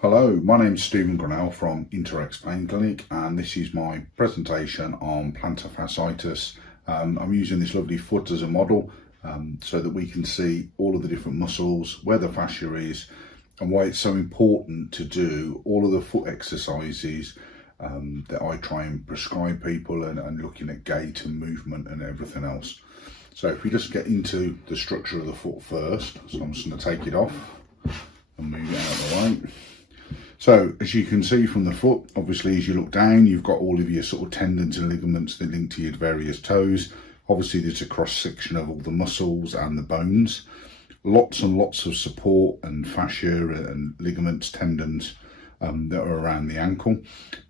Hello, my name's Stephen Grinnell from Interex Pain Clinic, and this is my presentation on plantar fasciitis. I'm using this lovely foot as a model so that we can see all of the different muscles, where the fascia is, and why it's so important to do all of the foot exercises that I try and prescribe people, and looking at gait and movement and everything else. So if we just get into the structure of the foot first, so I'm just going to take it off and move it out of the way. So as you can see from the foot, obviously as you look down, you've got all of your sort of tendons and ligaments that link to your various toes. Obviously there's a cross section of all the muscles and the bones. Lots and lots of support and fascia and ligaments, tendons that are around the ankle.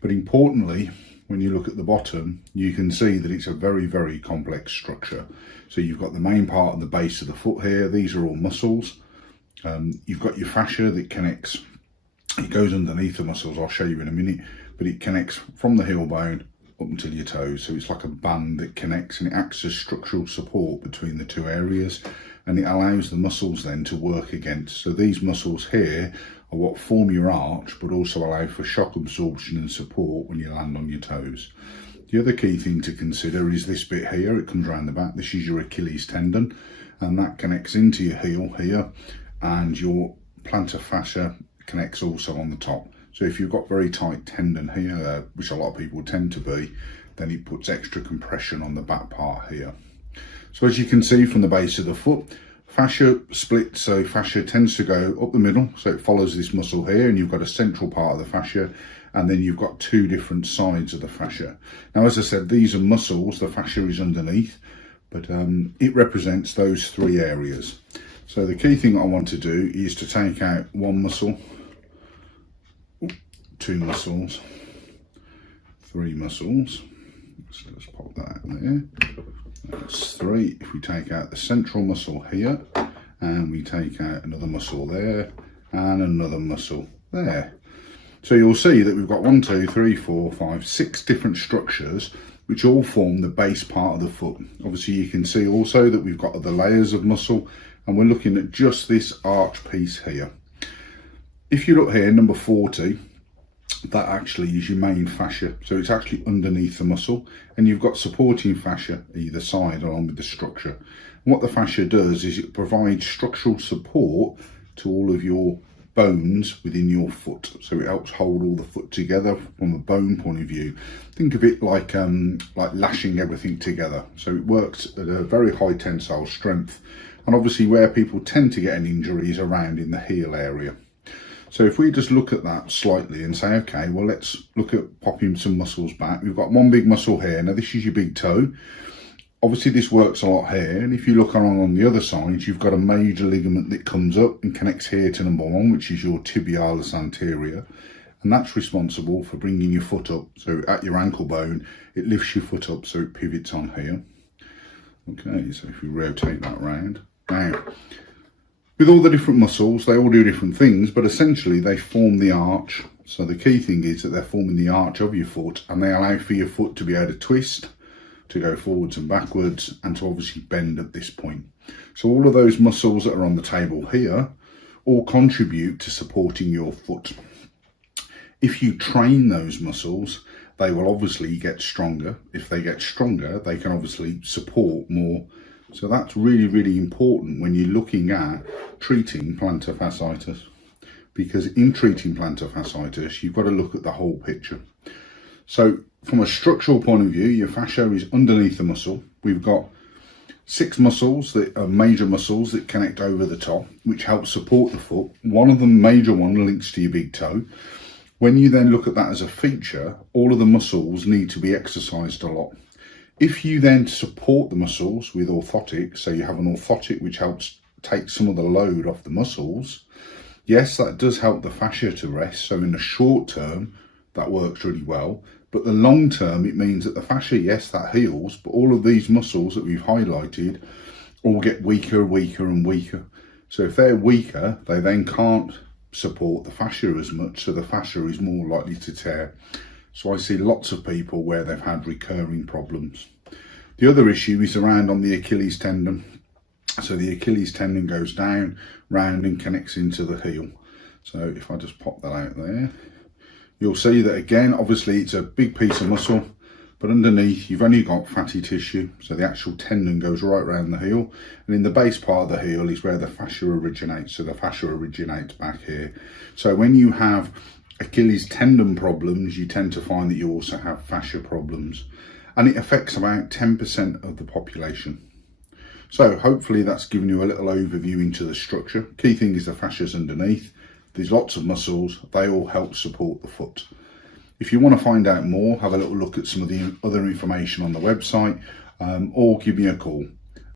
But importantly, when you look at the bottom, you can see that it's a very, very complex structure. So you've got the main part of the base of the foot here. These are all muscles. You've got your fascia that connects. It goes underneath the muscles, I'll show you in a minute, but it connects from the heel bone up until your toes. So it's like a band that connects, and it acts as structural support between the two areas, and it allows the muscles then to work against. So these muscles here are what form your arch, but also allow for shock absorption and support when you land on your toes. The other key thing to consider is this bit here. It comes around the back. This is your Achilles tendon, and that connects into your heel here, and your plantar fascia connects also on the top. So if you've got very tight tendon here, which a lot of people tend to be, then it puts extra compression on the back part here. So as you can see from the base of the foot, fascia splits. So fascia tends to go up the middle, so it follows this muscle here, and you've got a central part of the fascia, and then you've got two different sides of the fascia. Now, as I said, these are muscles. The fascia is underneath, but it represents those three areas. So the key thing I want to do is to take out one muscle, two muscles, three muscles. So let's pop that out there. That's three. If we take out the central muscle here, and we take out another muscle there, and another muscle there. So you'll see that we've got 1, 2, 3, 4, 5, 6 different structures which all form the base part of the foot. Obviously you can see also that we've got other layers of muscle, and we're looking at just this arch piece here. If you look here, number 40, that actually is your main fascia. So it's actually underneath the muscle, and you've got supporting fascia either side along with the structure. And what the fascia does is it provides structural support to all of your bones within your foot. So it helps hold all the foot together from a bone point of view. Think of it like lashing everything together. So it works at a very high tensile strength, and obviously where people tend to get an injury is around in the heel area. So if we just look at that slightly and say, okay, well, let's look at popping some muscles back. We've got one big muscle here. Now this is your big toe. Obviously this works a lot here. And if you look along on the other side, you've got a major ligament that comes up and connects here to number 1, which is your tibialis anterior. And that's responsible for bringing your foot up. So at your ankle bone, it lifts your foot up so it pivots on here. Okay, so if we rotate that round. Now, with all the different muscles, they all do different things, but essentially they form the arch. So the key thing is that they're forming the arch of your foot, and they allow for your foot to be able to twist, to go forwards and backwards, and to obviously bend at this point. So all of those muscles that are on the table here all contribute to supporting your foot. If you train those muscles, they will obviously get stronger. If they get stronger, they can obviously support more. So that's really, really important when you're looking at treating plantar fasciitis, because in treating plantar fasciitis, you've got to look at the whole picture. So from a structural point of view, your fascia is underneath the muscle. We've got 6 muscles that are major muscles that connect over the top, which help support the foot. One of them, major one, links to your big toe. When you then look at that as a feature, all of the muscles need to be exercised a lot. If you then support the muscles with orthotics, so you have an orthotic which helps take some of the load off the muscles, yes, that does help the fascia to rest. So in the short term, that works really well. But the long term, it means that the fascia, yes, that heals, but all of these muscles that we've highlighted all get weaker, weaker and weaker. So if they're weaker, they then can't support the fascia as much, so the fascia is more likely to tear. So I see lots of people where they've had recurring problems. The other issue is around on the Achilles tendon. So the Achilles tendon goes down, round and connects into the heel. So if I just pop that out there, you'll see that again, obviously it's a big piece of muscle, but underneath you've only got fatty tissue, so the actual tendon goes right around the heel, and in the base part of the heel is where the fascia originates. So the fascia originates back here. So when you have Achilles tendon problems, you tend to find that you also have fascia problems, and it affects about 10% of the population. So hopefully that's given you a little overview into the structure. Key thing is the fascia's underneath. There's lots of muscles, they all help support the foot. If you want to find out more, have a little look at some of the other information on the website, or give me a call.